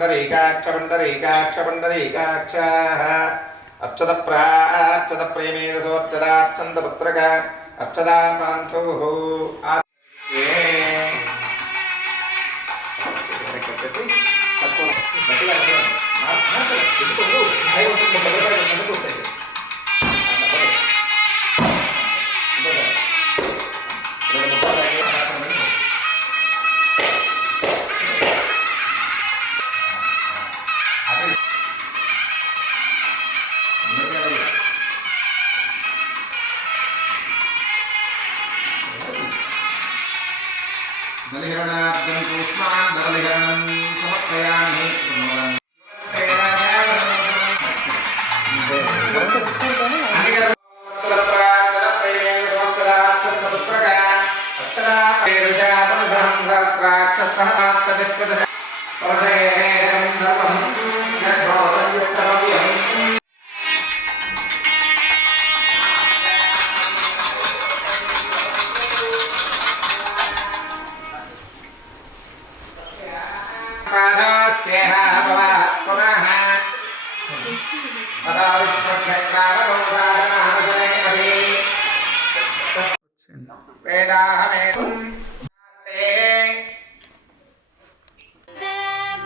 पुण्डरीकाक्ष पुण्डरीकाक्ष पुण्डरीकाक्षः अर्चत प्रार्चत प्रेमेरसोच्चदार्चन्द पुत्रक अर्चदा पान्तुः बलिहरणार्थं पुष्पान् बलिहरणं समर्पयामि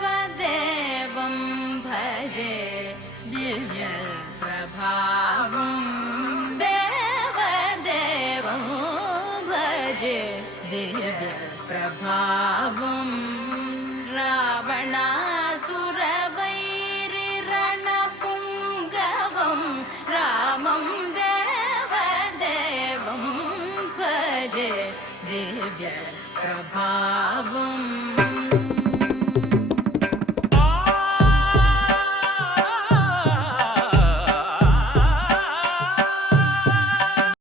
देवदेवं भजे दिव्य प्रभावं देवदेवं भजे दिव्य प्रभावं रावणासुरवैरिरणपुङ्गवं रामं देवदेवं भजे दिव्य प्रभावम्